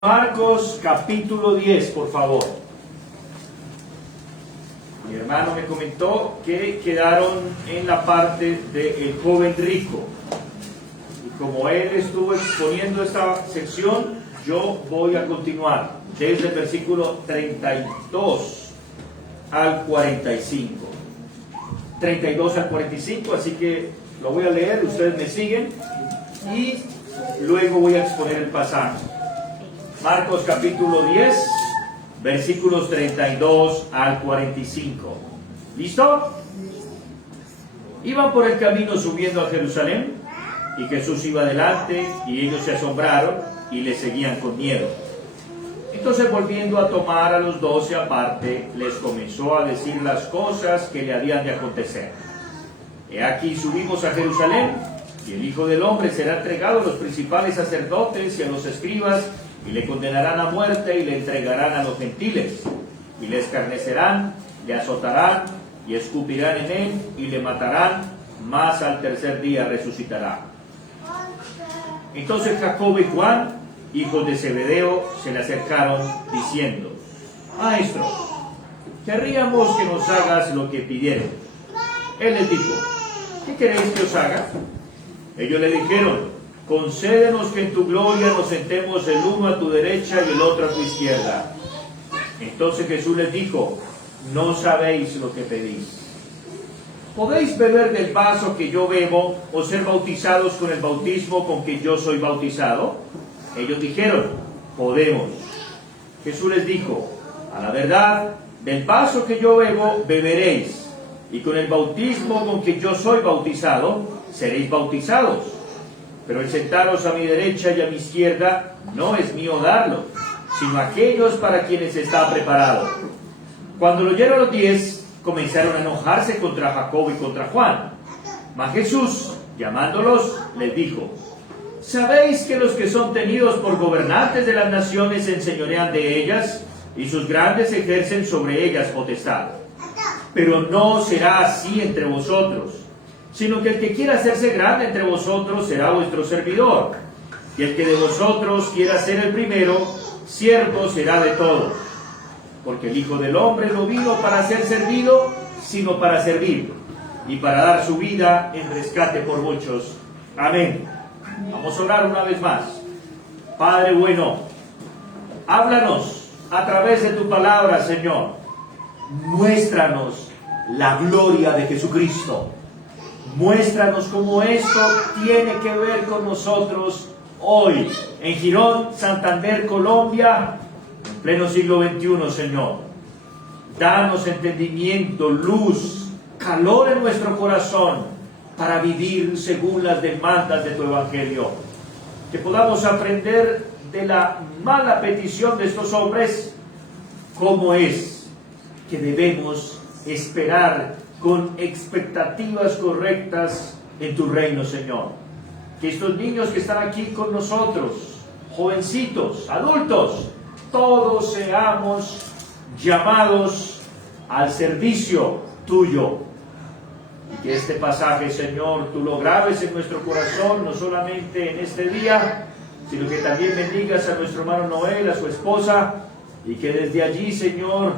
Marcos capítulo 10, por favor. Mi hermano me comentó que quedaron en la parte del joven rico. Y como él estuvo exponiendo esta sección, yo voy a continuar desde el versículo 32 al 45. 32 al 45, así que lo voy a leer, ustedes me siguen y luego voy a exponer el pasaje. Marcos capítulo 10, versículos 32 al 45. ¿Listo? Iban por el camino subiendo a Jerusalén, y Jesús iba adelante, y ellos se asombraron y le seguían con miedo. Entonces, volviendo a tomar a los 12 aparte, les comenzó a decir las cosas que le habían de acontecer. He aquí, subimos a Jerusalén, y el Hijo del Hombre será entregado a los principales sacerdotes y a los escribas, y le condenarán a muerte y le entregarán a los gentiles, y le escarnecerán, le azotarán y escupirán en él y le matarán, mas al tercer día resucitará. Entonces Jacobo y Juan, hijos de Zebedeo, se le acercaron diciendo: Maestro, querríamos que nos hagas lo que pidiéramos. Él les dijo: ¿qué queréis que os haga? Ellos le dijeron: concédenos que en tu gloria nos sentemos el uno a tu derecha y el otro a tu izquierda. Entonces Jesús les dijo: no sabéis lo que pedís. ¿Podéis beber del vaso que yo bebo o ser bautizados con el bautismo con que yo soy bautizado? Ellos dijeron: podemos. Jesús les dijo: a la verdad, del vaso que yo bebo beberéis, y con el bautismo con que yo soy bautizado seréis bautizados. Pero el sentaros a mi derecha y a mi izquierda no es mío darlo, sino aquellos para quienes está preparado. Cuando lo oyeron los 10, comenzaron a enojarse contra Jacobo y contra Juan. Mas Jesús, llamándolos, les dijo: ¿sabéis que los que son tenidos por gobernantes de las naciones se enseñorean de ellas, y sus grandes ejercen sobre ellas potestad? Pero no será así entre vosotros, sino que el que quiera hacerse grande entre vosotros será vuestro servidor, y el que de vosotros quiera ser el primero, siervo será de todos. Porque el Hijo del Hombre no vino para ser servido, sino para servir, y para dar su vida en rescate por muchos. Amén. Vamos a orar una vez más. Padre bueno, háblanos a través de tu palabra, Señor. Muéstranos la gloria de Jesucristo. Muéstranos cómo esto tiene que ver con nosotros hoy, en Girón, Santander, Colombia, en pleno siglo XXI, Señor. Danos entendimiento, luz, calor en nuestro corazón para vivir según las demandas de tu Evangelio. Que podamos aprender de la mala petición de estos hombres, cómo es que debemos esperar con expectativas correctas en tu reino, Señor. Que estos niños que están aquí con nosotros, jovencitos, adultos, todos seamos llamados al servicio tuyo. Y que este pasaje, Señor, tú lo grabes en nuestro corazón, no solamente en este día, sino que también bendigas a nuestro hermano Noel, a su esposa, y que desde allí, Señor,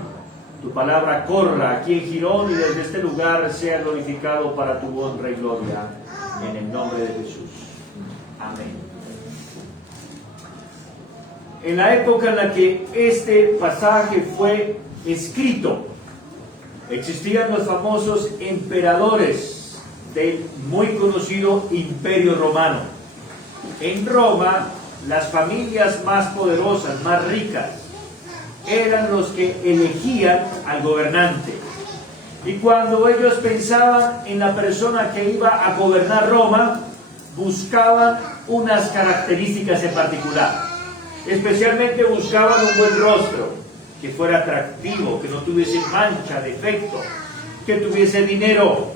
tu palabra corra aquí en Girón y desde este lugar sea glorificado para tu honra y gloria. En el nombre de Jesús. Amén. En la época en la que este pasaje fue escrito, existían los famosos emperadores del muy conocido Imperio Romano. En Roma, las familias más poderosas, más ricas, eran los que elegían al gobernante. Y cuando ellos pensaban en la persona que iba a gobernar Roma, buscaban unas características en particular. Especialmente buscaban un buen rostro, que fuera atractivo, que no tuviese mancha, defecto, que tuviese dinero.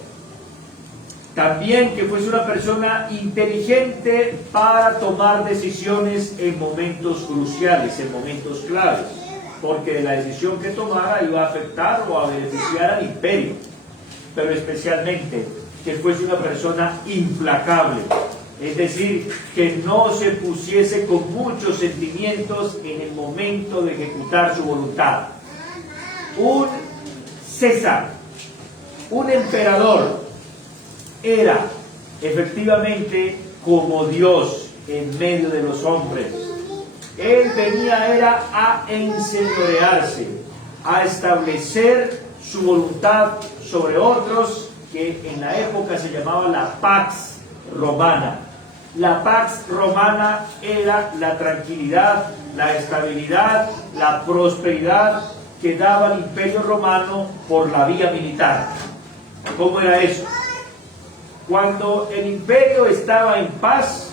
También que fuese una persona inteligente para tomar decisiones en momentos cruciales, en momentos claves, porque la decisión que tomara iba a afectar o a beneficiar al imperio. Pero especialmente que fuese una persona implacable, Es decir, que no se pusiese con muchos sentimientos en el momento de ejecutar su voluntad. Un César, un emperador, era efectivamente como Dios en medio de los hombres. Él venía a enseñorearse, a establecer su voluntad sobre otros, que en la época se llamaba la Pax Romana. La Pax Romana era la tranquilidad, la estabilidad, la prosperidad que daba el Imperio Romano por la vía militar. ¿Cómo era eso? Cuando el imperio estaba en paz,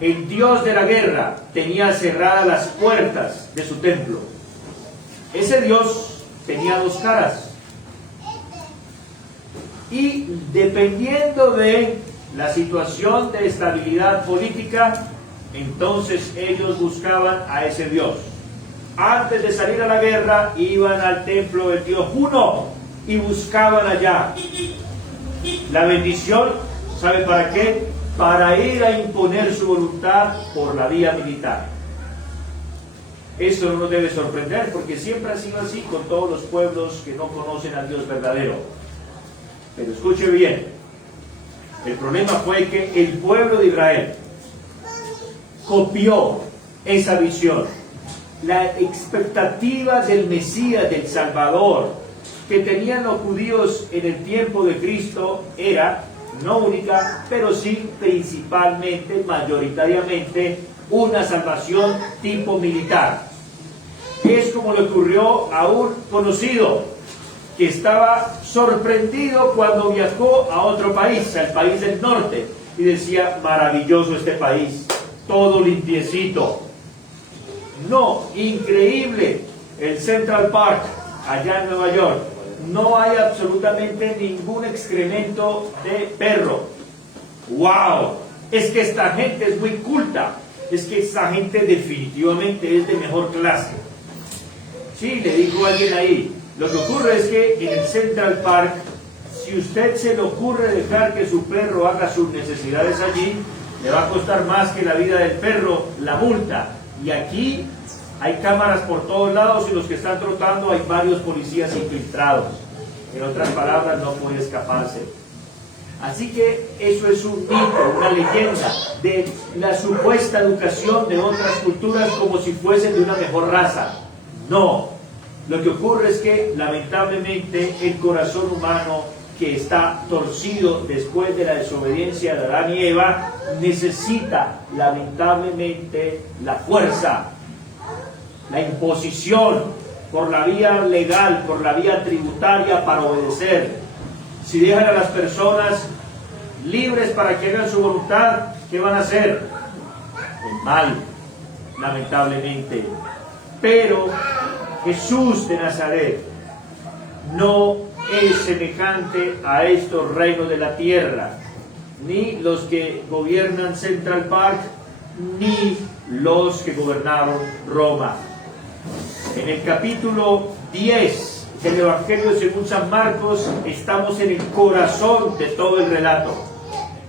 el dios de la guerra tenía cerradas las puertas de su templo. Ese dios tenía dos caras. Y dependiendo de la situación de estabilidad política, entonces ellos buscaban a ese dios. Antes de salir a la guerra, iban al templo del dios Juno y buscaban allá la bendición. ¿Sabe para qué? Para ir a imponer su voluntad por la vía militar. Esto no nos debe sorprender, porque siempre ha sido así con todos los pueblos que no conocen al Dios verdadero. Pero escuche bien, el problema fue que el pueblo de Israel copió esa visión. La expectativa del Mesías, del Salvador, que tenían los judíos en el tiempo de Cristo era, no única, pero sí principalmente, mayoritariamente, una salvación tipo militar. Es como le ocurrió a un conocido que estaba sorprendido cuando viajó a otro país, al país del norte, y decía: maravilloso este país, todo limpiecito. No, increíble, el Central Park, allá en Nueva York, no hay absolutamente ningún excremento de perro. ¡Wow! Es que esta gente es muy culta, es que esta gente definitivamente es de mejor clase. Sí, le dijo alguien ahí. Lo que ocurre es que en el Central Park, si usted se le ocurre dejar que su perro haga sus necesidades allí, le va a costar más que la vida del perro la multa. Y aquí hay cámaras por todos lados y los que están trotando hay varios policías infiltrados. En otras palabras, no puede escaparse. Así que eso es un mito, una leyenda de la supuesta educación de otras culturas como si fuesen de una mejor raza. No. Lo que ocurre es que, lamentablemente, el corazón humano, que está torcido después de la desobediencia de Adán y Eva, necesita, lamentablemente, la fuerza, la imposición por la vía legal, por la vía tributaria para obedecer. Si dejan a las personas libres para que hagan su voluntad, ¿qué van a hacer? El mal, lamentablemente. Pero Jesús de Nazaret no es semejante a estos reinos de la tierra, ni los que gobiernan Central Park, ni los que gobernaron Roma. En el capítulo 10 del Evangelio según San Marcos estamos en el corazón de todo el relato.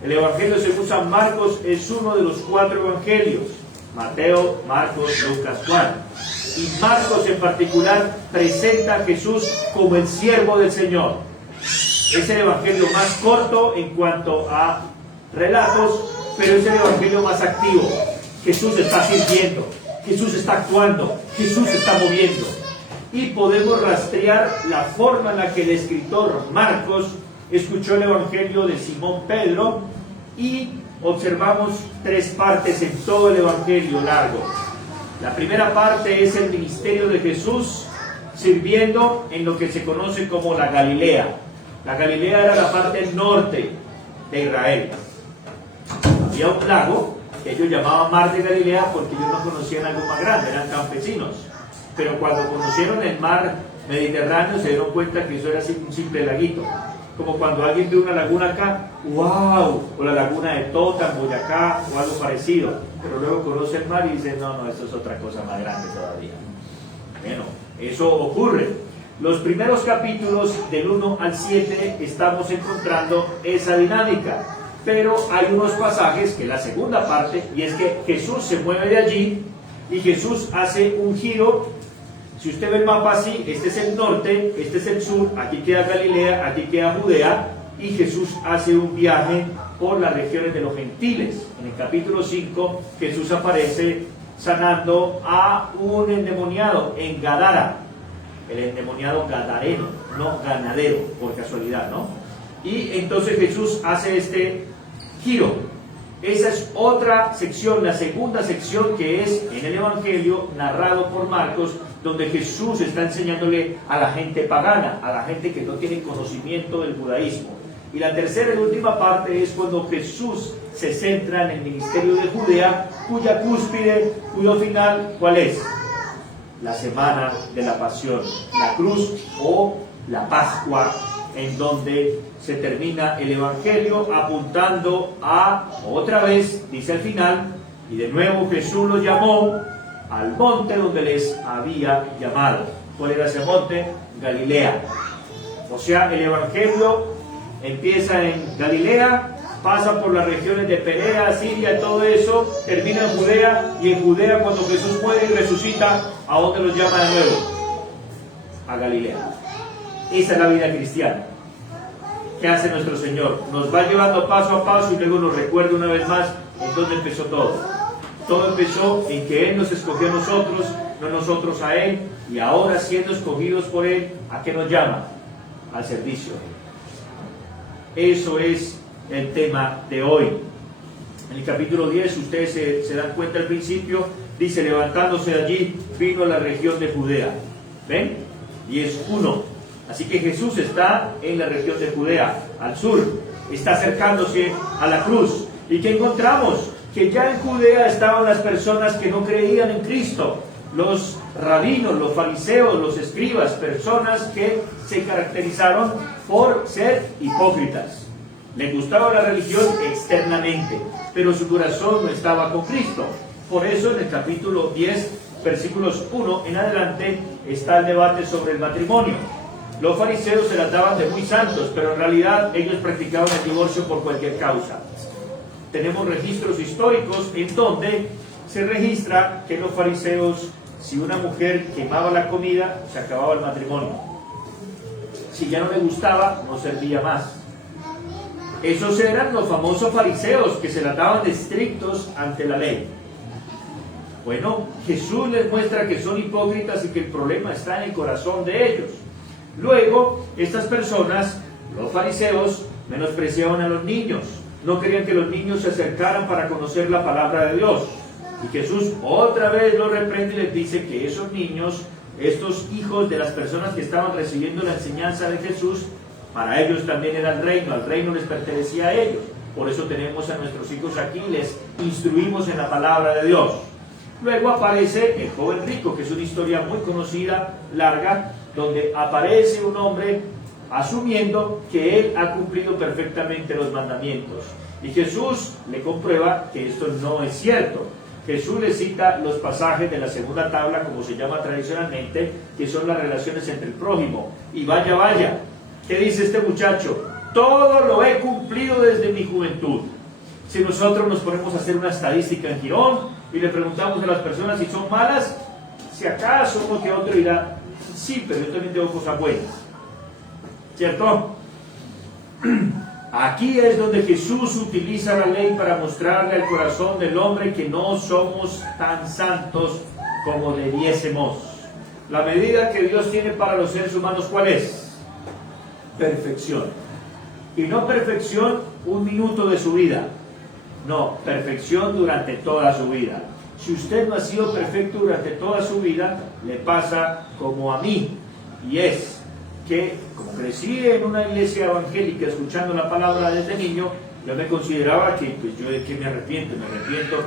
El Evangelio según San Marcos es uno de los 4 evangelios: Mateo, Marcos, Lucas, Juan. Y Marcos en particular presenta a Jesús como el siervo del Señor. Es el evangelio más corto en cuanto a relatos, pero es el evangelio más activo. Jesús está sirviendo, Jesús está actuando, Jesús está moviendo. Y podemos rastrear la forma en la que el escritor Marcos escuchó el evangelio de Simón Pedro, y observamos 3 partes en todo el evangelio largo. La primera parte es el ministerio de Jesús sirviendo en lo que se conoce como la Galilea. La Galilea era la parte norte de Israel. Había un lago que ellos llamaban Mar de Galilea porque ellos no conocían algo más grande, eran campesinos. Pero cuando conocieron el mar Mediterráneo se dieron cuenta que eso era un simple laguito. Como cuando alguien ve una laguna acá, ¡wow! O la laguna de Tota, en Boyacá, o algo parecido. Pero luego conoce el mar y dice, no, esto es otra cosa más grande todavía. Bueno, eso ocurre. Los primeros capítulos, del 1 al 7, estamos encontrando esa dinámica. pero hay unos pasajes, que es la segunda parte, y es que Jesús se mueve de allí y Jesús hace un giro. Si usted ve el mapa así, este es el norte, este es el sur, aquí queda Galilea, aquí queda Judea, y Jesús hace un viaje por las regiones de los gentiles. En el capítulo 5, Jesús aparece sanando a un endemoniado en Gadara, el endemoniado gadareno, no ganadero, por casualidad, ¿no? Y entonces Jesús hace este giro. Esa es otra sección, la segunda sección, que es en el Evangelio narrado por Marcos, donde Jesús está enseñándole a la gente pagana, a la gente que no tiene conocimiento del judaísmo. Y la tercera y última parte es cuando Jesús se centra en el ministerio de Judea, cuya cúspide, cuyo final, ¿cuál es? La semana de la pasión, la cruz o la Pascua, en donde se termina el Evangelio apuntando a, otra vez, dice al final, y de nuevo Jesús los llamó al monte donde les había llamado. ¿Cuál era ese monte? Galilea. O sea, el Evangelio empieza en Galilea, pasa por las regiones de Perea, Siria, todo eso, termina en Judea, y en Judea, cuando Jesús muere y resucita, ¿a dónde los llama de nuevo? A Galilea. Esa es la vida cristiana. ¿Qué hace nuestro Señor? Nos va llevando paso a paso y luego nos recuerda una vez más en dónde empezó todo. Todo empezó en que Él nos escogió a nosotros, no nosotros a Él, y ahora, siendo escogidos por Él, ¿a qué nos llama? Al servicio. Eso es el tema de hoy. En el capítulo 10, ustedes se dan cuenta al principio, dice, levantándose de allí, vino a la región de Judea. ¿Ven? 10:1. Así que Jesús está en la región de Judea, al sur, está acercándose a la cruz. ¿Y qué encontramos? Que ya en Judea estaban las personas que no creían en Cristo, los rabinos, los fariseos, los escribas, personas que se caracterizaron por ser hipócritas. Les gustaba la religión externamente, pero su corazón no estaba con Cristo. Por eso en el capítulo 10, versículos 1 en adelante, está el debate sobre el matrimonio. Los fariseos se las daban de muy santos, pero en realidad ellos practicaban el divorcio por cualquier causa. Tenemos registros históricos en donde se registra que los fariseos, si una mujer quemaba la comida, se acababa el matrimonio. Si ya no le gustaba, no servía más. Esos eran los famosos fariseos que se las daban de estrictos ante la ley. Bueno, Jesús les muestra que son hipócritas y que el problema está en el corazón de ellos. Luego, estas personas, los fariseos, menospreciaban a los niños. No querían que los niños se acercaran para conocer la palabra de Dios. Y Jesús otra vez los reprende y les dice que esos niños, estos hijos de las personas que estaban recibiendo la enseñanza de Jesús, para ellos también era el reino, al reino les pertenecía a ellos. Por eso tenemos a nuestros hijos aquí, les instruimos en la palabra de Dios. Luego aparece el joven rico, que es una historia muy conocida, larga, donde aparece un hombre asumiendo que él ha cumplido perfectamente los mandamientos. Y Jesús le comprueba que esto no es cierto. Jesús le cita los pasajes de la segunda tabla, como se llama tradicionalmente, que son las relaciones entre el prójimo. Y vaya, vaya, ¿qué dice este muchacho? Todo lo he cumplido desde mi juventud. Si nosotros nos ponemos a hacer una estadística en Girón y le preguntamos a las personas si son malas, si acaso uno que otro dirá, sí, pero yo también tengo cosas buenas. ¿Cierto? Aquí es donde Jesús utiliza la ley para mostrarle al corazón del hombre que no somos tan santos como debiésemos. La medida que Dios tiene para los seres humanos, ¿cuál es? Perfección. Y no perfección un minuto de su vida. No, perfección durante toda su vida. Si usted no ha sido perfecto durante toda su vida, le pasa como a mí. Y es que, como crecí en una iglesia evangélica escuchando la palabra desde niño, yo me consideraba que, pues yo de qué me arrepiento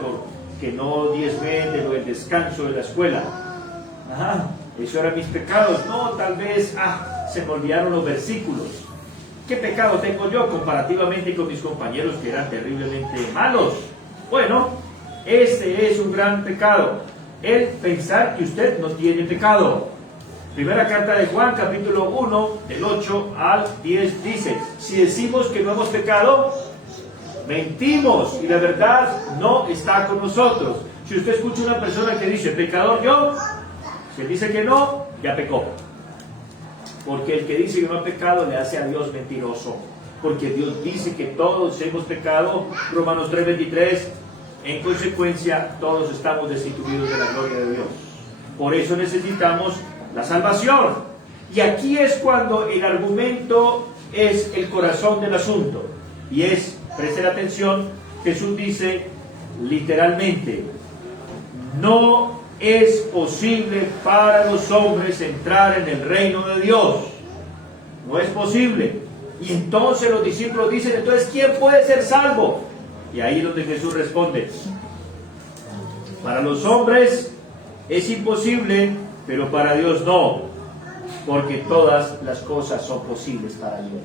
porque no diezmé de lo del descanso de la escuela. Eso eran mis pecados. No, tal vez, se me olvidaron los versículos. ¿Qué pecado tengo yo comparativamente con mis compañeros que eran terriblemente malos? Bueno, este es un gran pecado, el pensar que usted no tiene pecado. Primera carta de Juan, capítulo 1, del 8 al 10 dice, si decimos que no hemos pecado, mentimos y la verdad no está con nosotros. Si usted escucha a una persona que dice, pecador yo, si él dice que no, ya pecó. Porque el que dice que no ha pecado le hace a Dios mentiroso. Porque Dios dice que todos hemos pecado, Romanos 3:23, en consecuencia todos estamos destituidos de la gloria de Dios. Por eso necesitamos la salvación. Y aquí es cuando el argumento es el corazón del asunto. Y es, presten atención, Jesús dice literalmente, no es posible para los hombres entrar en el reino de Dios. No es posible. Y entonces los discípulos dicen, entonces, ¿quién puede ser salvo? Y ahí es donde Jesús responde, para los hombres es imposible, pero para Dios no, porque todas las cosas son posibles para Dios.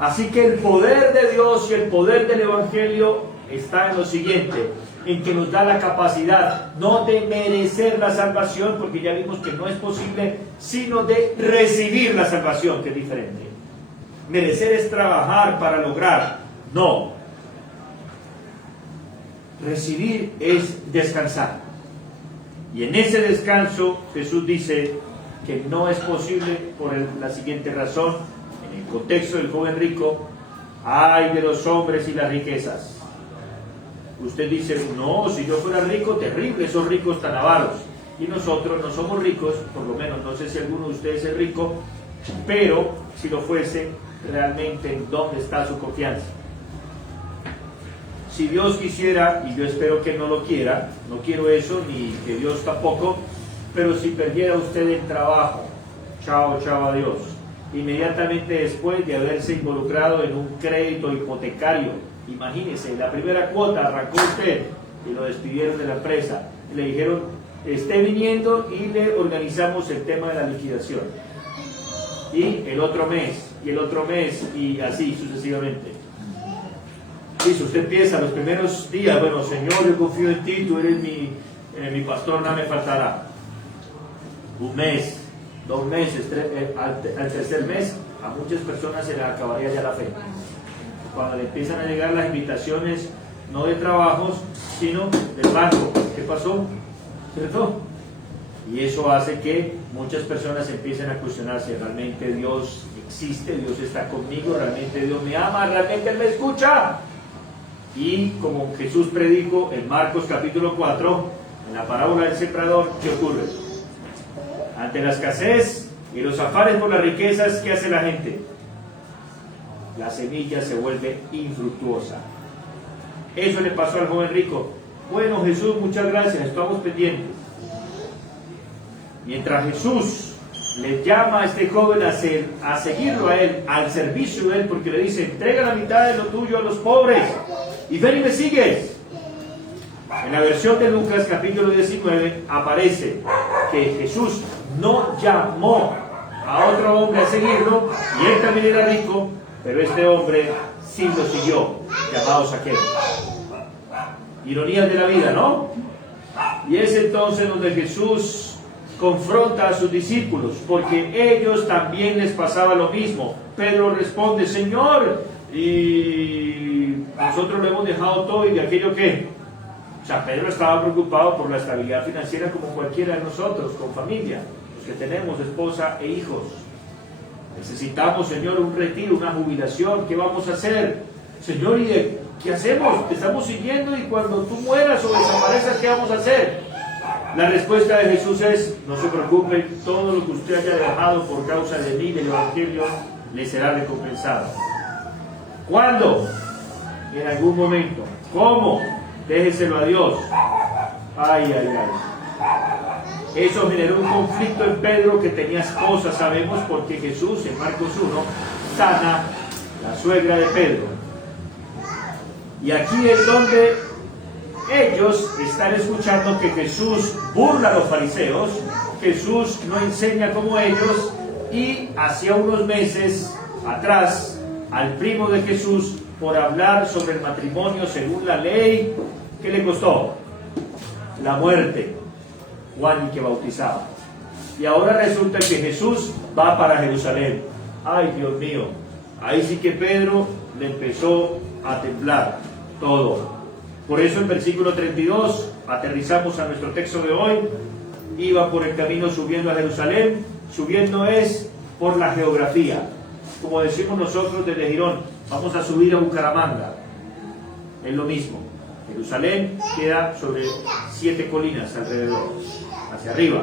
Así que el poder de Dios y el poder del Evangelio está en lo siguiente, en que nos da la capacidad no de merecer la salvación, porque ya vimos que no es posible, sino de recibir la salvación, que es diferente. Merecer es trabajar para lograr, no. Recibir es descansar. Y en ese descanso Jesús dice que no es posible por la siguiente razón. En el contexto del joven rico, ay de los hombres y las riquezas. Usted dice, no, si yo fuera rico, terrible, esos ricos tan avaros. Y nosotros no somos ricos, por lo menos no sé si alguno de ustedes es rico, pero si lo fuese, realmente ¿en dónde está su confianza? Si Dios quisiera, y yo espero que no lo quiera, no quiero eso, ni que Dios tampoco, pero si perdiera usted el trabajo, chao, chao, adiós, inmediatamente después de haberse involucrado en un crédito hipotecario, imagínese, la primera cuota arrancó usted y lo despidieron de la empresa, le dijeron, esté viniendo y le organizamos el tema de la liquidación, y el otro mes, y así sucesivamente. Y si usted empieza los primeros días, bueno, Señor, yo confío en ti, tú eres mi pastor, nada me faltará. Un mes, 2 meses, al tercer mes, a muchas personas se les acabaría ya la fe. Cuando le empiezan a llegar las invitaciones, no de trabajos, sino del banco. ¿Qué pasó? ¿Cierto? Y eso hace que muchas personas empiecen a cuestionarse, ¿realmente Dios existe? ¿Dios está conmigo? ¿Realmente Dios me ama? ¿Realmente Él me escucha? Y como Jesús predijo en Marcos capítulo 4, en la parábola del sembrador, ¿qué ocurre? Ante la escasez y los afanes por las riquezas, ¿qué hace la gente? La semilla se vuelve infructuosa. Eso le pasó al joven rico. Bueno, Jesús, muchas gracias, estamos pendientes. Mientras Jesús le llama a este joven a seguirlo a él, al servicio de él, porque le dice, entrega la mitad de lo tuyo a los pobres y ven y me sigues. En la versión de Lucas capítulo 19 aparece que Jesús no llamó a otro hombre a seguirlo, y él también era rico, pero este hombre sí lo siguió, llamado Zaqueo. Ironías de la vida, ¿no? Y es entonces donde Jesús confronta a sus discípulos, porque ellos también les pasaba lo mismo. Pedro responde, Señor, y nosotros lo hemos dejado todo, y de aquello que... O sea, Pedro estaba preocupado por la estabilidad financiera como cualquiera de nosotros, con familia, los que tenemos esposa e hijos. Necesitamos, Señor, un retiro, una jubilación. ¿Qué vamos a hacer? Señor, ¿y qué hacemos? Te estamos siguiendo y cuando tú mueras o desaparezcas, ¿qué vamos a hacer? La respuesta de Jesús es, no se preocupe, todo lo que usted haya dejado por causa de mí, del Evangelio, le será recompensado. ¿Cuándo? En algún momento. ¿Cómo? Déjeselo a Dios. Ay, ay, ay. Eso generó un conflicto en Pedro que tenía esposa, sabemos, porque Jesús en Marcos 1 sana la suegra de Pedro. Y aquí es donde ellos están escuchando que Jesús burla a los fariseos, Jesús no enseña como ellos, y hacía unos meses atrás al primo de Jesús, por hablar sobre el matrimonio según la ley, ¿qué le costó? La muerte. Juan, el que bautizaba. Y ahora resulta que Jesús va para Jerusalén. Ay, Dios mío, ahí sí que Pedro le empezó a temblar. todo. Por eso en versículo 32, aterrizamos a nuestro texto de hoy, iba por el camino subiendo a Jerusalén. Subiendo es por la geografía. Como decimos nosotros desde Girón, vamos a subir a Bucaramanga. Es lo mismo. Jerusalén queda sobre 7 colinas alrededor, hacia arriba.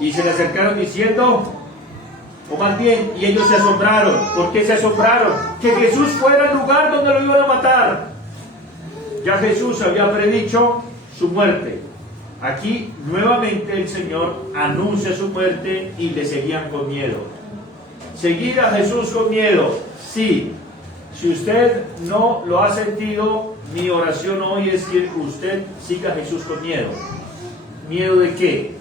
Y se le acercaron diciendo, o más bien, y ellos se asombraron. ¿Por qué se asombraron? Que Jesús fuera al lugar donde lo iban a matar. Ya Jesús había predicho su muerte. Aquí nuevamente el Señor anuncia su muerte y le seguían con miedo. Seguir a Jesús con miedo, sí. Si usted no lo ha sentido, mi oración hoy es que usted siga a Jesús con miedo. ¿Miedo de qué?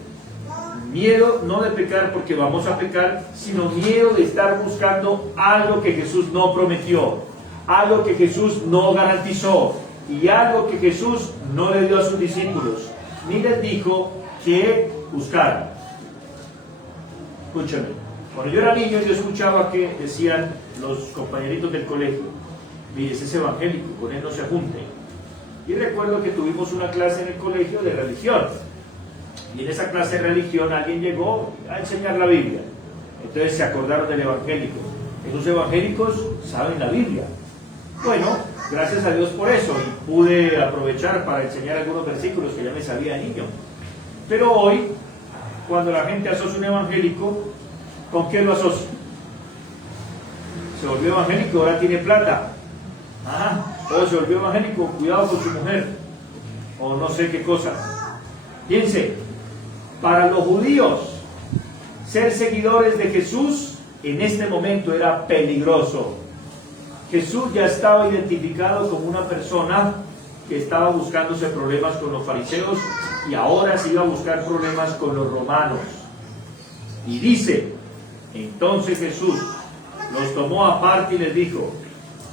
Miedo no de pecar porque vamos a pecar, sino miedo de estar buscando algo que Jesús no prometió, algo que Jesús no garantizó y algo que Jesús no le dio a sus discípulos, ni les dijo que buscaran. Escúchame, cuando yo era niño yo escuchaba que decían los compañeritos del colegio, mire, ese es evangélico, con él no se junte. Y recuerdo que tuvimos una clase en el colegio de religión. Y en esa clase de religión alguien llegó a enseñar la Biblia. Entonces se acordaron del evangélico. Esos evangélicos saben la Biblia. Bueno, gracias a Dios por eso. Y pude aprovechar para enseñar algunos versículos que ya me sabía de niño. Pero hoy, cuando la gente asocia un evangélico, ¿con qué lo asocia? Se volvió evangélico, ahora tiene plata. O se volvió evangélico, cuidado con su mujer. O no sé qué cosa. Piense. Para los judíos, ser seguidores de Jesús en este momento era peligroso. Jesús ya estaba identificado como una persona que estaba buscándose problemas con los fariseos y ahora se iba a buscar problemas con los romanos. Y dice, entonces Jesús los tomó aparte y les dijo,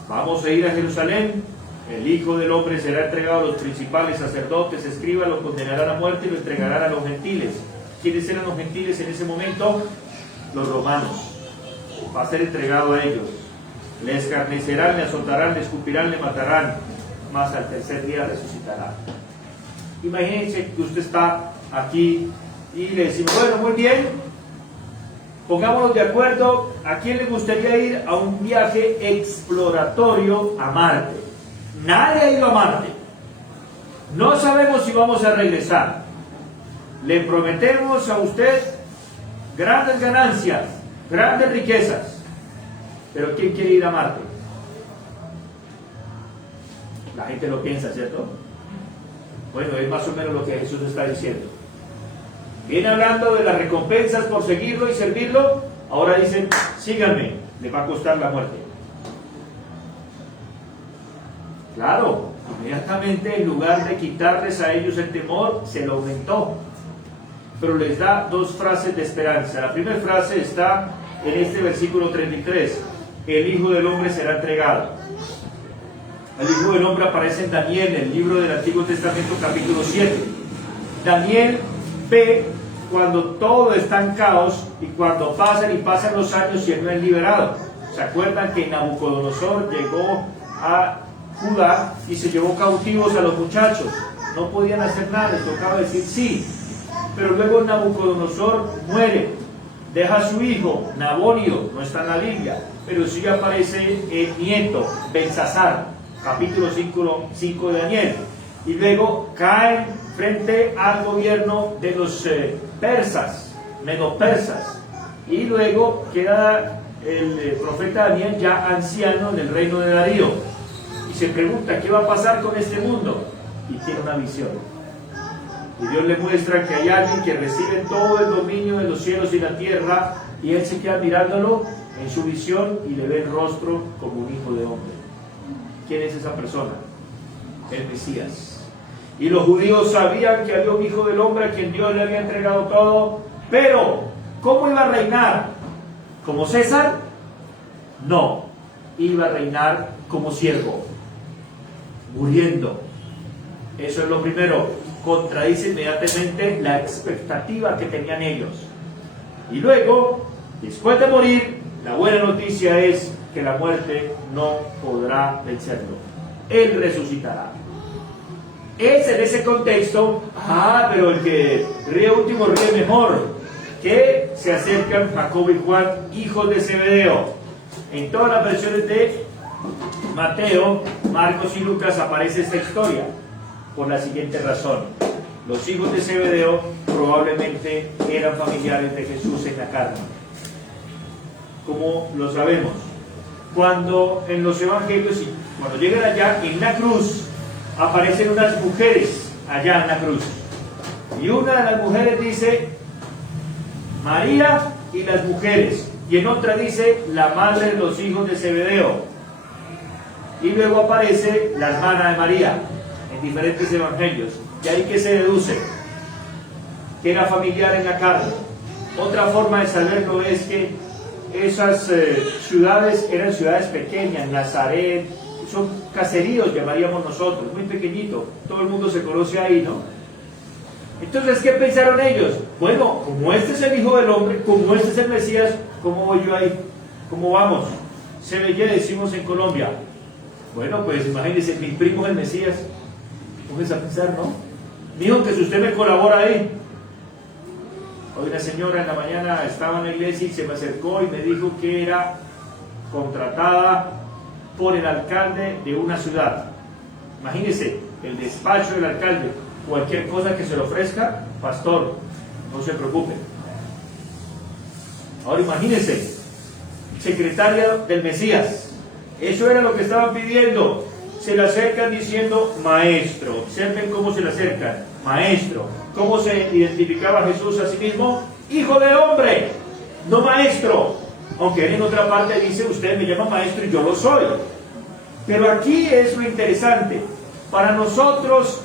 vamos a ir a Jerusalén, el Hijo del Hombre será entregado a los principales sacerdotes, escribas, lo condenarán a muerte y lo entregarán a los gentiles. ¿Quiénes eran los gentiles en ese momento? Los romanos. Va a ser entregado a ellos. Le escarnecerán, le azotarán, le escupirán, le matarán, mas al tercer día resucitará. Imagínense que usted está aquí y le decimos, bueno, muy bien, pongámonos de acuerdo, ¿a quién le gustaría ir a un viaje exploratorio a Marte? Nadie ha ido a Marte. No sabemos si vamos a regresar. Le prometemos a usted grandes ganancias, grandes riquezas. Pero ¿quién quiere ir a Marte? La gente lo piensa, ¿cierto? Bueno, es más o menos lo que Jesús está diciendo. Viene hablando de las recompensas por seguirlo y servirlo. Ahora dicen, síganme, le va a costar la muerte. Claro, inmediatamente en lugar de quitarles a ellos el temor, se lo aumentó. Pero les da dos frases de esperanza. La primera frase está en este versículo 33. El Hijo del Hombre será entregado. El Hijo del Hombre aparece en Daniel, el libro del Antiguo Testamento, capítulo 7. Daniel ve cuando todo está en caos y cuando pasan y pasan los años y él no es liberado. ¿Se acuerdan que Nabucodonosor llegó a Judá y se llevó cautivos a los muchachos? No podían hacer nada, les tocaba decir sí. Pero luego Nabucodonosor muere, deja a su hijo, Nabonio, no está en la Biblia, pero sí aparece el nieto, Belsasar, capítulo 5 de Daniel. Y luego caen frente al gobierno de los persas, medo-persas. Y luego queda el profeta Daniel ya anciano en el reino de Darío. Y se pregunta, ¿qué va a pasar con este mundo? Y tiene una visión. Y Dios le muestra que hay alguien que recibe todo el dominio de los cielos y la tierra, y él se queda mirándolo en su visión y le ve el rostro como un hijo de hombre. ¿Quién es esa persona? El Mesías. Y los judíos sabían que había un hijo del hombre a quien Dios le había entregado todo, pero ¿cómo iba a reinar? ¿Como César? No, iba a reinar como siervo, muriendo. Eso es lo primero. Contradice inmediatamente la expectativa que tenían ellos. Y luego, después de morir, la buena noticia es que la muerte no podrá vencerlo. Él resucitará. Es en ese contexto, pero el que ríe último ríe mejor, que se acercan Jacobo y Juan, hijos de Zebedeo. En todas las versiones de Mateo, Marcos y Lucas aparece esta historia, por la siguiente razón. Los hijos de Zebedeo probablemente eran familiares de Jesús en la carne. Como lo sabemos, cuando en los evangelios, cuando llegan allá, en la cruz, aparecen unas mujeres allá en la cruz. Y una de las mujeres dice María y las mujeres, y en otra dice la madre de los hijos de Zebedeo. Y luego aparece la hermana de María en diferentes evangelios. Y ahí que se deduce que era familiar en la carne. Otra forma de saberlo es que esas ciudades eran ciudades pequeñas, Nazaret, son caseríos, llamaríamos nosotros, muy pequeñito, todo el mundo se conoce ahí, ¿no? Entonces, ¿qué pensaron ellos? Bueno, como este es el Hijo del Hombre, como este es el Mesías, ¿cómo voy yo ahí? ¿Cómo vamos? Se veía, decimos en Colombia. Bueno, pues imagínense, mi primo es el Mesías. Pónganse a pensar, ¿no? Mijo, que si usted me colabora ahí. Hoy una señora en la mañana estaba en la iglesia y se me acercó y me dijo que era contratada por el alcalde de una ciudad. Imagínense, el despacho del alcalde, cualquier cosa que se le ofrezca, pastor, no se preocupe. Ahora imagínense, secretaria del Mesías, eso era lo que estaban pidiendo. Se le acercan diciendo maestro. Observen cómo se le acercan, maestro. ¿Cómo se identificaba Jesús a sí mismo? Hijo de hombre, no maestro. Aunque en otra parte dice, usted me llama maestro y yo lo soy. Pero aquí es lo interesante, para nosotros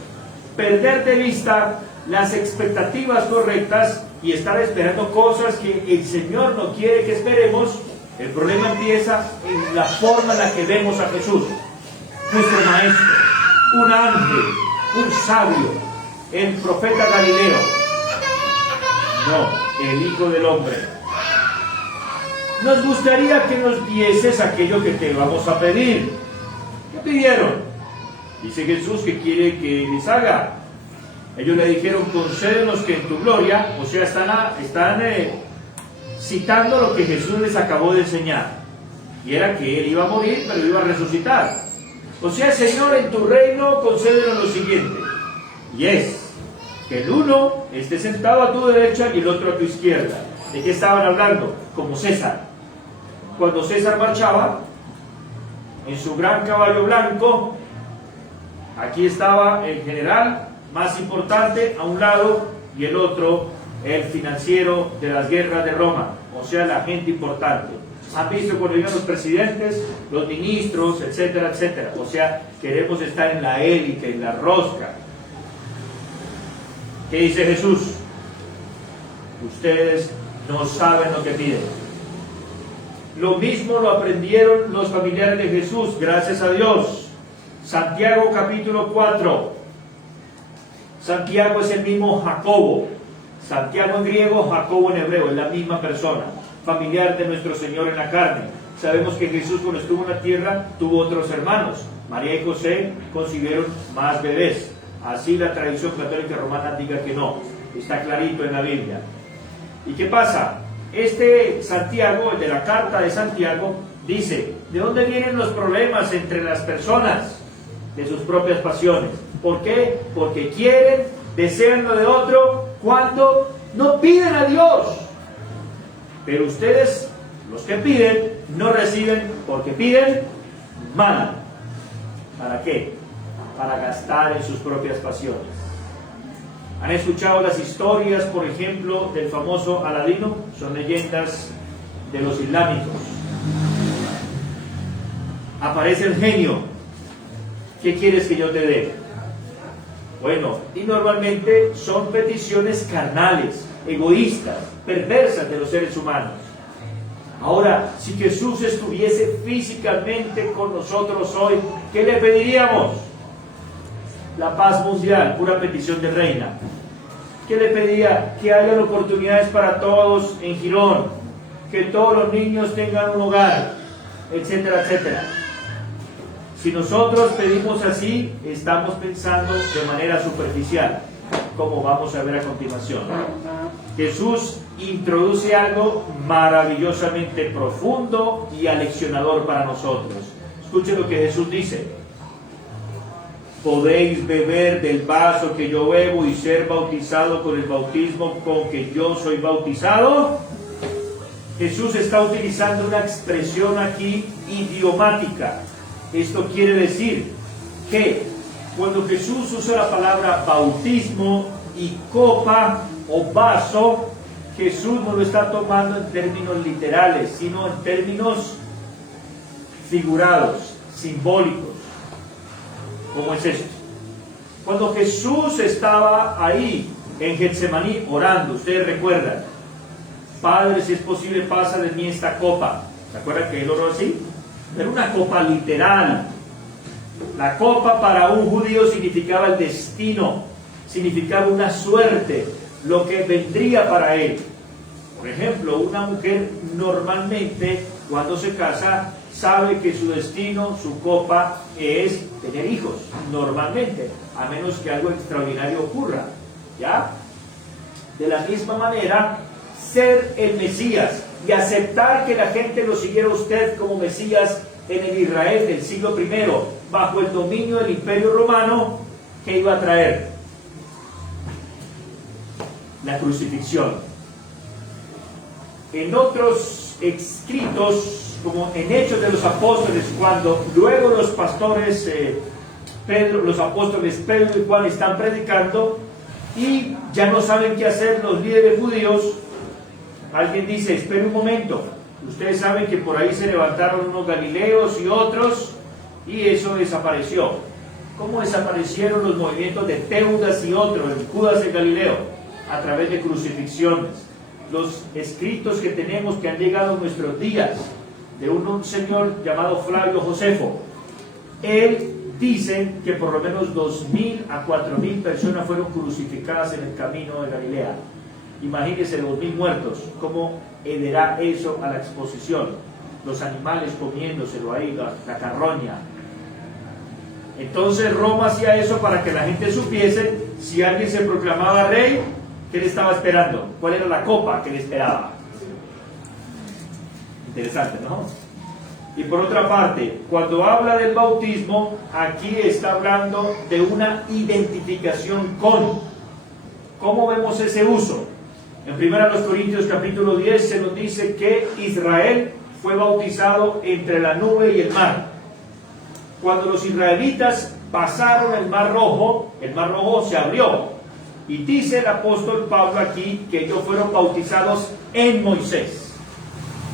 perder de vista las expectativas correctas y estar esperando cosas que el Señor no quiere que esperemos. El problema empieza en la forma en la que vemos a Jesús, nuestro maestro, un ángel, un sabio, el profeta Galileo. No, el Hijo del Hombre. Nos gustaría que nos dieses aquello que te vamos a pedir. ¿Qué pidieron? Dice Jesús que quiere que les haga. Ellos le dijeron, concédenos que en tu gloria, o sea, están citando lo que Jesús les acabó de enseñar. Y era que Él iba a morir, pero iba a resucitar. O sea, Señor, en tu reino, concédenos lo siguiente. Y es que el uno esté sentado a tu derecha y el otro a tu izquierda. ¿De qué estaban hablando? Como César. Cuando César marchaba en su gran caballo blanco, aquí estaba el general más importante a un lado y el otro el financiero de las guerras de Roma, o sea, la gente importante. Han visto cuando llegan los presidentes, los ministros, etcétera, etcétera. O sea, queremos estar en la élite, en la rosca. ¿Qué dice Jesús? Ustedes no saben lo que piden. Lo mismo lo aprendieron los familiares de Jesús, gracias a Dios. Santiago capítulo 4. Santiago es el mismo Jacobo. Santiago en griego, Jacobo en hebreo, es la misma persona, familiar de nuestro Señor en la carne. Sabemos que Jesús, cuando estuvo en la tierra, tuvo otros hermanos. María y José concibieron más bebés. Así la tradición católica romana diga que no. Está clarito en la Biblia. ¿Y qué pasa? Este Santiago, el de la carta de Santiago, dice, ¿de dónde vienen los problemas entre las personas? De sus propias pasiones. ¿Por qué? Porque quieren, desean lo de otro, cuando no piden a Dios. Pero ustedes, los que piden, no reciben porque piden mal. ¿Para qué? Para gastar en sus propias pasiones. ¿Han escuchado las historias, por ejemplo, del famoso Aladino? Son leyendas de los islámicos. Aparece el genio. ¿Qué quieres que yo te dé? Bueno, y normalmente son peticiones carnales, egoístas, perversas de los seres humanos. Ahora, si Jesús estuviese físicamente con nosotros hoy, ¿qué le pediríamos? La paz mundial, pura petición de reina. ¿Qué le pediría? Que haya oportunidades para todos en Girón, que todos los niños tengan un hogar, etcétera, etcétera. Si nosotros pedimos así, estamos pensando de manera superficial, como vamos a ver a continuación. Jesús introduce algo maravillosamente profundo y aleccionador para nosotros. Escuchen lo que Jesús dice: podéis beber del vaso que yo bebo y ser bautizado con el bautismo con que yo soy bautizado. Jesús está utilizando una expresión aquí idiomática. Esto quiere decir que cuando Jesús usa la palabra bautismo y copa o vaso, Jesús no lo está tomando en términos literales, sino en términos figurados, simbólicos. ¿Cómo es esto? Cuando Jesús estaba ahí en Getsemaní orando, ustedes recuerdan: Padre, si es posible, pasa de mí esta copa. ¿Se acuerdan que él oró así? Era una copa literal. La copa para un judío significaba el destino, significaba una suerte, lo que vendría para él. Por ejemplo, una mujer normalmente cuando se casa sabe que su destino, su copa, es tener hijos, normalmente, a menos que algo extraordinario ocurra, ¿ya? De la misma manera, ser el Mesías y aceptar que la gente lo siguiera a usted como Mesías en el Israel del siglo I, bajo el dominio del Imperio Romano, ¿qué iba a traer? La crucifixión. En otros escritos, como en Hechos de los Apóstoles, cuando luego los pastores los apóstoles Pedro y Juan están predicando y ya no saben qué hacer los líderes judíos, alguien dice: espere un momento, ustedes saben que por ahí se levantaron unos galileos y otros, y eso desapareció. ¿Cómo desaparecieron los movimientos de Teudas y otros, el Judas de Galileo? A través de crucifixiones. Los escritos que tenemos que han llegado a nuestros días, de un señor llamado Flavio Josefo, él dice que por lo menos 2.000 a 4.000 personas fueron crucificadas en el camino de Galilea. Imagínense 2.000 muertos. ¿Cómo heredará eso a la exposición? Los animales comiéndoselo ahí, la carroña. Entonces Roma hacía eso para que la gente supiese: si alguien se proclamaba rey, ¿qué le estaba esperando? ¿Cuál era la copa que le esperaba? Interesante, ¿no? Y por otra parte, cuando habla del bautismo, aquí está hablando de una identificación con. ¿Cómo vemos ese uso? En 1 Corintios capítulo 10 se nos dice que Israel fue bautizado entre la nube y el mar. Cuando los israelitas pasaron el Mar Rojo se abrió. Y dice el apóstol Pablo aquí que ellos fueron bautizados en Moisés.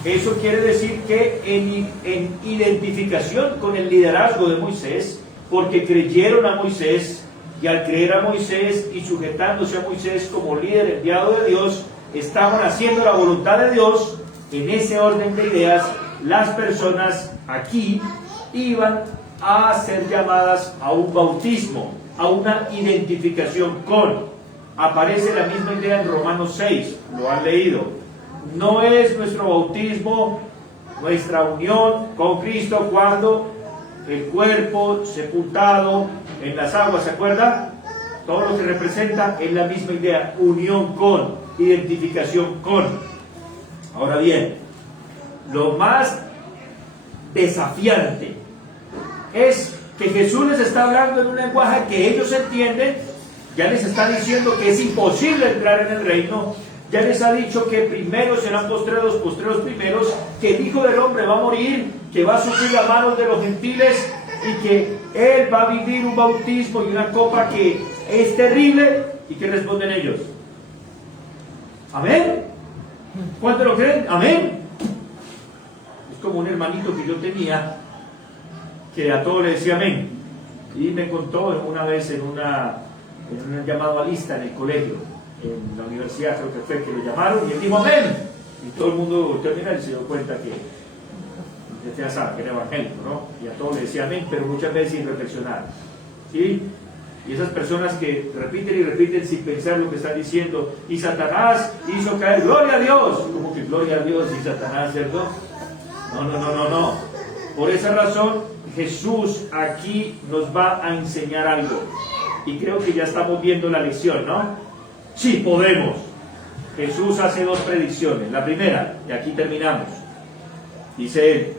Eso quiere decir que en identificación con el liderazgo de Moisés, porque creyeron a Moisés, y al creer a Moisés y sujetándose a Moisés como líder enviado de Dios, estaban haciendo la voluntad de Dios. En ese orden de ideas, las personas aquí iban a ser llamadas a un bautismo, a una identificación con. Aparece la misma idea en Romanos 6, lo han leído. No es nuestro bautismo, nuestra unión con Cristo cuando el cuerpo sepultado en las aguas, ¿se acuerda? Todo lo que representa es la misma idea: unión con, identificación con. Ahora bien, lo más desafiante es que Jesús les está hablando en un lenguaje que ellos entienden. Ya les está diciendo que es imposible entrar en el reino. Ya les ha dicho que primero serán postreros, postreros primeros, que el Hijo del Hombre va a morir, que va a sufrir a manos de los gentiles y que Él va a vivir un bautismo y una copa que es terrible. ¿Y qué responden ellos? ¿Amén? ¿Cuántos lo creen? ¿Amén? Es como un hermanito que yo tenía que a todo le decía amén. Y me contó una vez en un llamado a lista en el colegio, en la universidad creo que fue, que lo llamaron y él dijo amén. Y todo el mundo terminó y se dio cuenta que ya sabe que era evangélico, ¿no? Y a todos le decía amén, pero muchas veces sin reflexionar. ¿Sí? Y esas personas que repiten y repiten sin pensar lo que están diciendo. Y Satanás hizo caer, gloria a Dios. ¿Cómo que gloria a Dios y Satanás, cierto? No. Por esa razón, Jesús aquí nos va a enseñar algo. Y creo que ya estamos viendo la lección, ¿no? Sí, podemos. Jesús hace dos predicciones. La primera, y aquí terminamos. Dice él,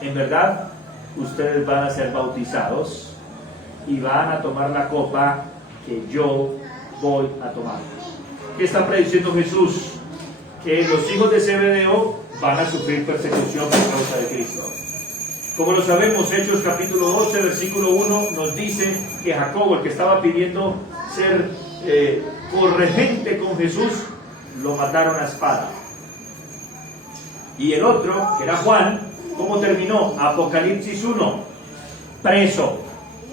en verdad, ustedes van a ser bautizados y van a tomar la copa que yo voy a tomar. ¿Qué está prediciendo Jesús? Que los hijos de Zebedeo van a sufrir persecución por causa de Cristo. Como lo sabemos, Hechos capítulo 12, versículo 1 nos dice que Jacobo, el que estaba pidiendo ser corregente con Jesús, lo mataron a espada. Y el otro, que era Juan, ¿cómo terminó? Apocalipsis 1, preso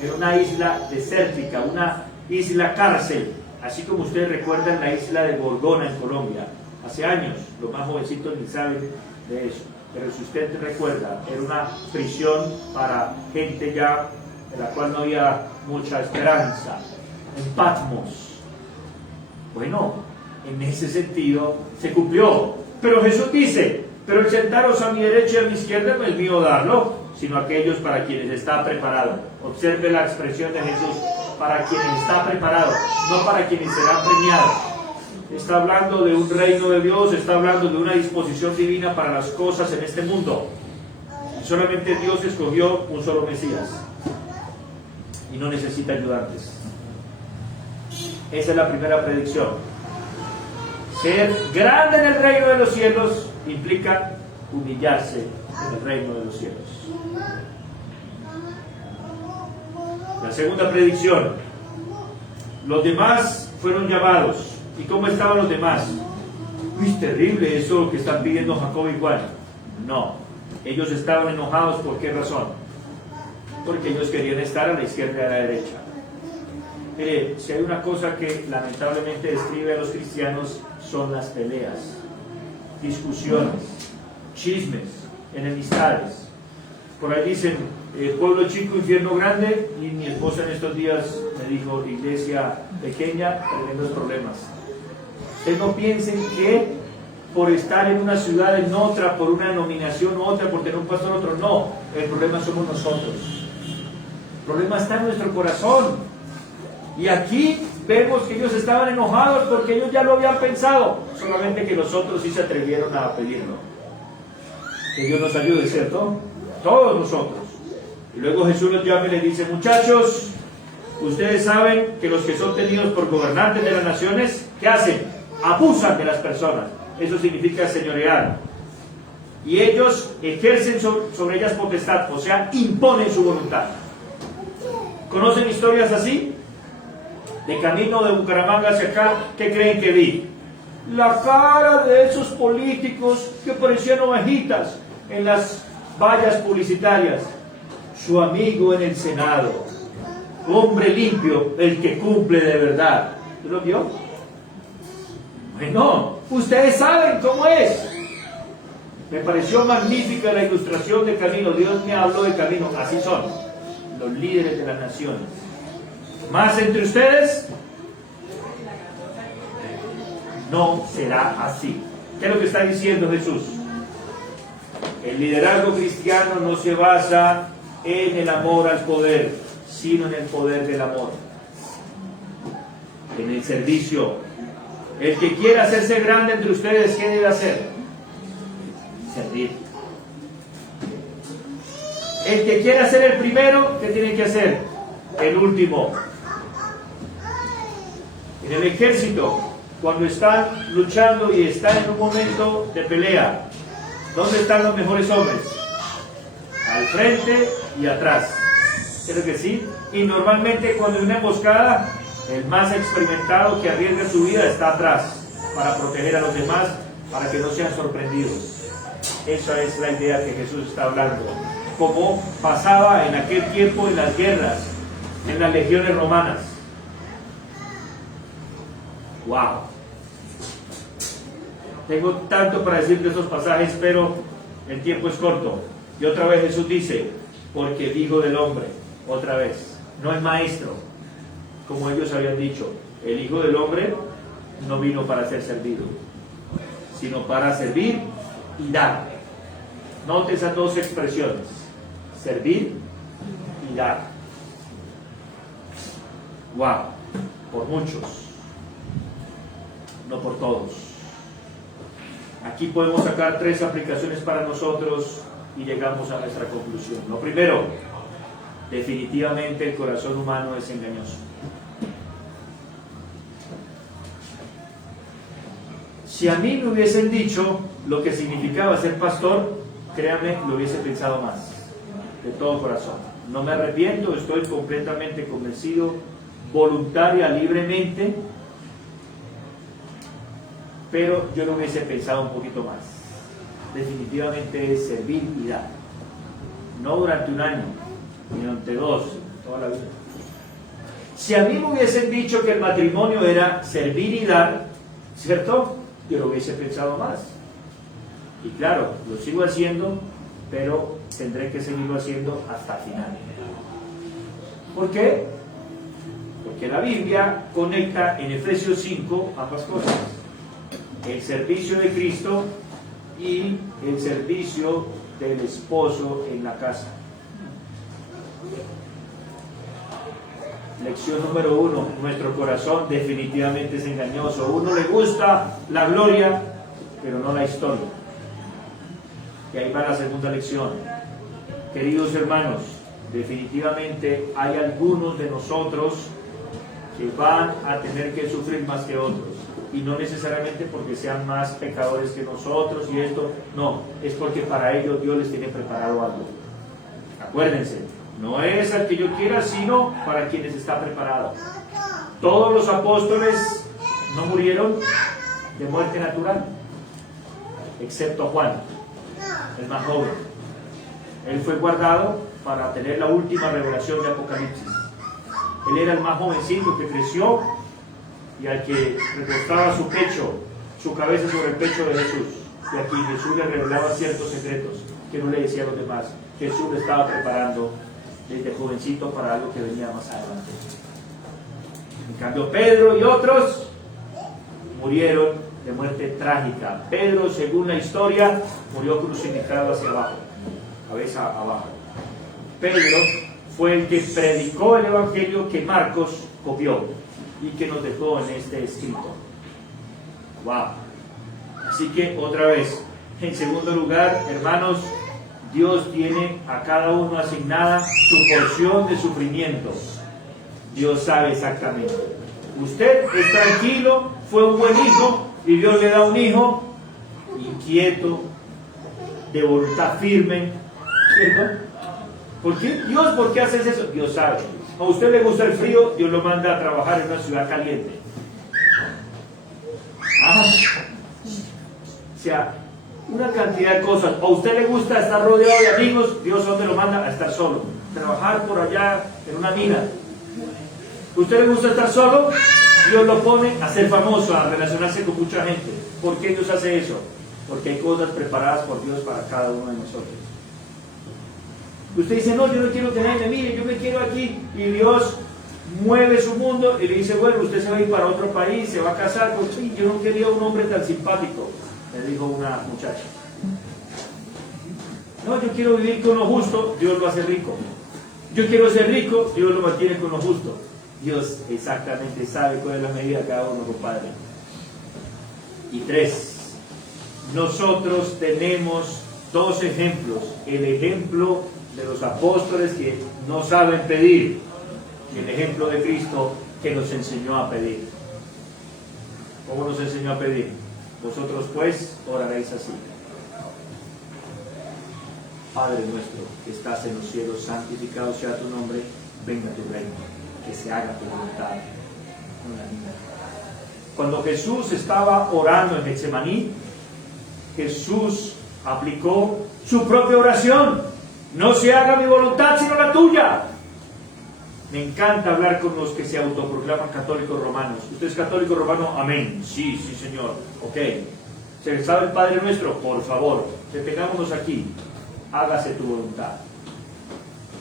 en una isla desértica, una isla cárcel, así como ustedes recuerdan la isla de Gorgona en Colombia, hace años. Los más jovencitos ni saben de eso, pero si usted recuerda, era una prisión para gente ya en la cual no había mucha esperanza, en Patmos. Bueno, en ese sentido se cumplió, pero Jesús dice, pero el sentaros a mi derecha y a mi izquierda no es mío darlo, sino aquellos para quienes está preparado. Observe la expresión de Jesús, para quienes está preparado, no para quienes serán premiados. Está hablando de un reino de Dios, está hablando de una disposición divina para las cosas en este mundo. Y solamente Dios escogió un solo Mesías y no necesita ayudantes. Esa es la primera predicción. Ser grande en el reino de los cielos implica humillarse en el reino de los cielos. La segunda predicción, los demás fueron llamados. ¿Y cómo estaban los demás? Es terrible eso que están pidiendo Jacob y Juan. No, ellos estaban enojados. ¿Por qué razón? Porque ellos querían estar a la izquierda y a la derecha. Mire, si hay una cosa que lamentablemente describe a los cristianos, son las peleas, discusiones, chismes, enemistades. Por ahí dicen, pueblo chico, infierno grande, y mi esposa en estos días me dijo, iglesia pequeña, tremendos problemas. Ustedes no piensen que por estar en una ciudad en otra, por una denominación u otra, por tener un pastor otro, no, el problema somos nosotros. El problema está en nuestro corazón. Y aquí vemos que ellos estaban enojados porque ellos ya lo habían pensado, solamente que nosotros sí se atrevieron a pedirlo. Que Dios nos ayude, ¿cierto? Todos nosotros. Y luego Jesús los llama y les dice, muchachos, ustedes saben que los que son tenidos por gobernantes de las naciones, ¿qué hacen? Abusan de las personas. Eso significa señorear. Y ellos ejercen sobre ellas potestad, o sea, imponen su voluntad. ¿Conocen historias así? De camino de Bucaramanga hacia acá, ¿qué creen que vi? La cara de esos políticos que parecían ovejitas en las vallas publicitarias. Su amigo en el Senado, hombre limpio, el que cumple de verdad. ¿Usted lo vio? Bueno, ustedes saben cómo es. Me pareció magnífica la ilustración de camino. Dios me habló de camino. Así son los líderes de las naciones. Más entre ustedes, no será así. ¿Qué es lo que está diciendo Jesús? El liderazgo cristiano no se basa en el amor al poder, sino en el poder del amor, en el servicio. El que quiera hacerse grande entre ustedes, ¿qué debe hacer? Servir. El que quiera ser el primero, ¿qué tiene que hacer? El último. En el ejército, cuando están luchando y están en un momento de pelea, ¿dónde están los mejores hombres? Al frente y atrás. ¿Creo que sí? Y normalmente cuando hay una emboscada, el más experimentado que arriesga su vida está atrás, para proteger a los demás, para que no sean sorprendidos. Esa es la idea que Jesús está hablando. Como pasaba en aquel tiempo en las guerras, en las legiones romanas. ¡Wow! Tengo tanto para decir de esos pasajes, pero el tiempo es corto. Y otra vez Jesús dice, porque el Hijo del Hombre, otra vez, no es maestro, como ellos habían dicho. El Hijo del Hombre no vino para ser servido, sino para servir y dar. Note esas dos expresiones. servir y dar. Wow, por muchos, no por todos. Aquí podemos sacar 3 aplicaciones para nosotros y llegamos a nuestra conclusión. Lo primero, definitivamente el corazón humano es engañoso. Si a mí me hubiesen dicho lo que significaba ser pastor, créanme, lo hubiese pensado más, de todo corazón. No me arrepiento, estoy completamente convencido, voluntaria, libremente, pero yo lo hubiese pensado un poquito más. Definitivamente es servir y dar. No durante un año, ni durante 2, toda la vida. Si a mí me hubiesen dicho que el matrimonio era servir y dar, ¿cierto? Yo lo hubiese pensado más. Y claro, lo sigo haciendo, pero tendré que seguirlo haciendo hasta el final. ¿Por qué? Porque la Biblia conecta en Efesios 5 ambas cosas. El servicio de Cristo y el servicio del esposo en la casa. Lección número 1, nuestro corazón definitivamente es engañoso. A uno le gusta la gloria, pero no la historia. Y ahí va la segunda lección. Queridos hermanos, definitivamente hay algunos de nosotros que van a tener que sufrir más que otros. Y no necesariamente porque sean más pecadores que nosotros y esto, no, es porque para ellos Dios les tiene preparado algo. Acuérdense, no es al que yo quiera, sino para quienes está preparado. Todos los apóstoles no murieron de muerte natural, excepto Juan, el más joven. Él fue guardado para tener la última revelación de Apocalipsis. Él era el más jovencito que creció y al que recostaba su pecho, su cabeza sobre el pecho de Jesús, y a quien Jesús le revelaba ciertos secretos que no le decía a los demás. Jesús le estaba preparando desde jovencito para algo que venía más adelante. En cambio, Pedro y otros murieron de muerte trágica. Pedro, según la historia, murió crucificado hacia abajo, cabeza abajo. Pedro fue el que predicó el evangelio que Marcos copió y que nos dejó en este escrito. Wow. Así que otra vez, en segundo lugar, hermanos, Dios tiene a cada uno asignada su porción de sufrimiento. Dios sabe exactamente. Usted es tranquilo, fue un buen hijo y Dios le da un hijo inquieto, de voluntad firme, ¿cierto? ¿Por qué? Dios, ¿por qué haces eso? Dios sabe. A usted le gusta el frío, Dios lo manda a trabajar en una ciudad caliente. O sea, una cantidad de cosas. A usted le gusta estar rodeado de amigos, Dios ¿dónde lo manda? A estar solo. Trabajar por allá en una mina. ¿A usted le gusta estar solo? Dios lo pone a ser famoso, a relacionarse con mucha gente. ¿Por qué Dios hace eso? Porque hay cosas preparadas por Dios para cada uno de nosotros. Usted dice, no, yo no quiero que nadie me mire, yo me quiero aquí. Y Dios mueve su mundo y le dice, bueno, usted se va a ir para otro país, se va a casar. Pues, sí, yo no quería un hombre tan simpático, le dijo una muchacha. No, yo quiero vivir con lo justo, Dios lo hace rico. Yo quiero ser rico, Dios lo mantiene con lo justo. Dios exactamente sabe cuál es la medida de cada uno, compadre. Y 3, nosotros tenemos 2 ejemplos. El ejemplo de los apóstoles que no saben pedir y el ejemplo de Cristo que nos enseñó a pedir. ¿Cómo nos enseñó a pedir? Vosotros pues oraréis así: Padre nuestro que estás en los cielos, santificado sea tu nombre, venga tu reino, que se haga tu voluntad. Cuando Jesús estaba orando en Getsemaní, Jesús aplicó su propia oración: no se haga mi voluntad sino la tuya. Me encanta hablar con los que se autoproclaman católicos romanos. ¿Usted es católico romano? Amén. Sí, sí, señor. Ok. ¿Se sabe el Padre Nuestro? Por favor, detengámonos aquí. Hágase tu voluntad.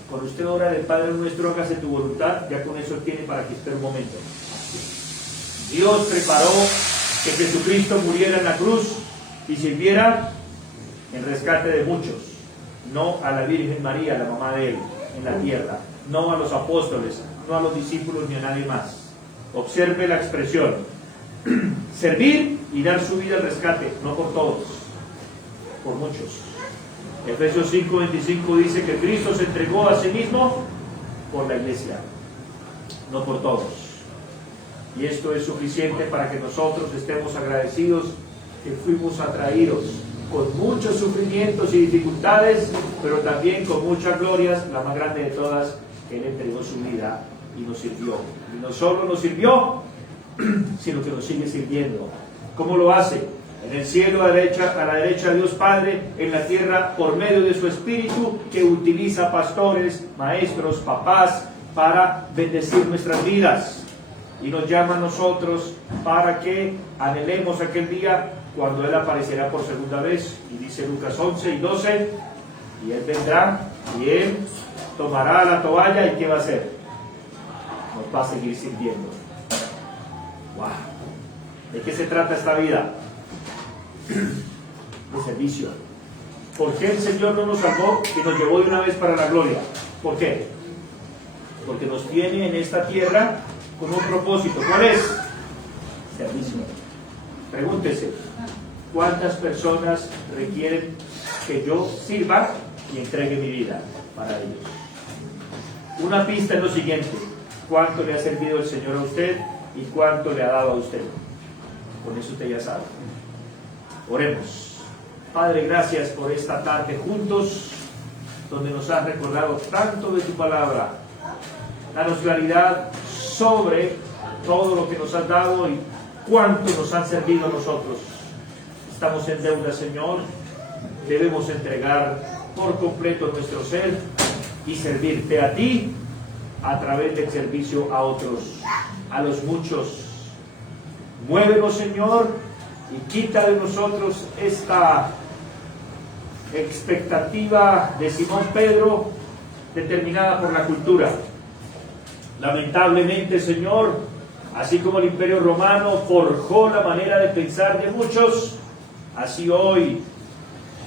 Cuando usted ora del Padre Nuestro, hágase tu voluntad, ya con eso tiene para que espere un momento. Dios preparó que Jesucristo muriera en la cruz y sirviera en rescate de muchos. no a la Virgen María, la mamá de él, en la tierra, no a los apóstoles, no a los discípulos ni a nadie más. Observe la expresión: servir y dar su vida al rescate, no por todos, por muchos. Efesios 5:25 dice que Cristo se entregó a sí mismo por la iglesia, no por todos. Y esto es suficiente para que nosotros estemos agradecidos que fuimos atraídos con muchos sufrimientos y dificultades, pero también con muchas glorias, la más grande de todas, que Él entregó su vida y nos sirvió. Y no solo nos sirvió, sino que nos sigue sirviendo. ¿Cómo lo hace? En el cielo a la derecha de Dios Padre, en la tierra por medio de su Espíritu, que utiliza pastores, maestros, papás, para bendecir nuestras vidas. Y nos llama a nosotros para que anhelemos aquel día cuando Él aparecerá por segunda vez. Y dice Lucas 11:12, y Él vendrá, y Él tomará la toalla, y ¿qué va a hacer? Nos va a seguir sirviendo. ¡Wow! ¿De qué se trata esta vida? De servicio. ¿Por qué el Señor no nos salvó y nos llevó de una vez para la gloria? ¿Por qué? Porque nos tiene en esta tierra con un propósito. ¿Cuál es? Servicio. Pregúntese, ¿cuántas personas requieren que yo sirva y entregue mi vida para ellos? Una pista es lo siguiente: ¿cuánto le ha servido el Señor a usted y cuánto le ha dado a usted? Con eso usted ya sabe. Oremos. Padre, gracias por esta tarde juntos, donde nos has recordado tanto de tu palabra. Danos claridad sobre todo lo que nos has dado y cuánto nos han servido a nosotros. Estamos en deuda, Señor. Debemos entregar por completo nuestro ser y servirte a ti a través del servicio a otros, a los muchos. Muévenos, Señor, y quita de nosotros esta expectativa de Simón Pedro determinada por la cultura. Lamentablemente, Señor, así como el Imperio Romano forjó la manera de pensar de muchos, así hoy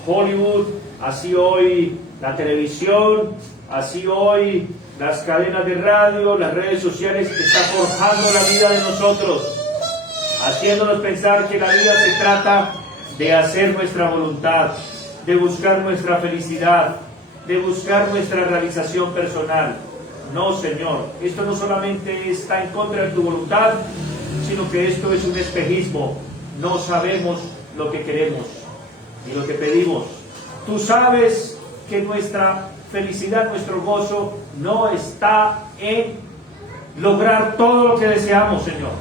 Hollywood, así hoy la televisión, así hoy las cadenas de radio, las redes sociales, están forjando la vida de nosotros, haciéndonos pensar que la vida se trata de hacer nuestra voluntad, de buscar nuestra felicidad, de buscar nuestra realización personal. No, Señor, esto no solamente está en contra de tu voluntad, sino que esto es un espejismo. No sabemos lo que queremos ni lo que pedimos. Tú sabes que nuestra felicidad, nuestro gozo, no está en lograr todo lo que deseamos, Señor.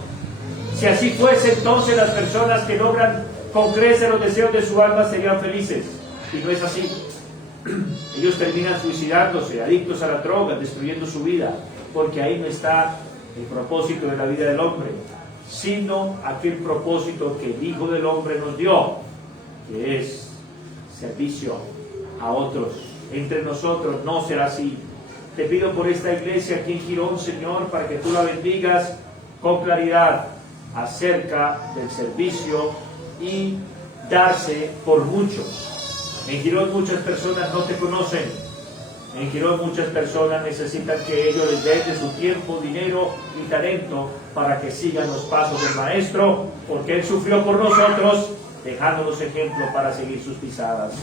Si así fuese, entonces las personas que logran con creces los deseos de su alma serían felices. Y no es así. Ellos terminan suicidándose, adictos a la droga, destruyendo su vida, porque ahí no está el propósito de la vida del hombre, sino aquel propósito que el Hijo del Hombre nos dio, que es servicio a otros. Entre nosotros no será así. Te pido por esta iglesia aquí en Girón, Señor, para que tú la bendigas con claridad acerca del servicio y darse por muchos. En Girón muchas personas no te conocen. En Girón muchas personas necesitan que ellos les den de su tiempo, dinero y talento para que sigan los pasos del Maestro, porque Él sufrió por nosotros, dejándonos ejemplo para seguir sus pisadas.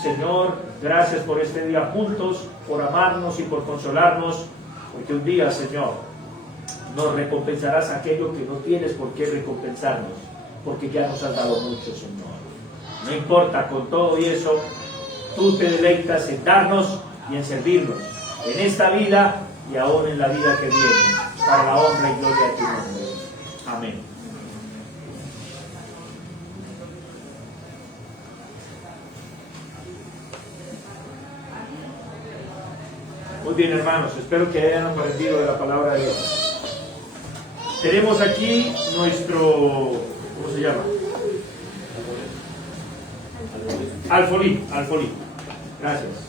Señor, gracias por este día juntos, por amarnos y por consolarnos, porque un día, Señor, nos recompensarás aquello que no tienes por qué recompensarnos, porque ya nos has dado mucho, Señor. No importa, con todo y eso, tú te deleitas en darnos y en servirnos, en esta vida y aún en la vida que viene, para la honra y gloria de tu nombre. Amén. Muy bien, hermanos, espero que hayan aprendido de la palabra de Dios. Tenemos aquí nuestro, ¿cómo se llama? Alfolí. Gracias.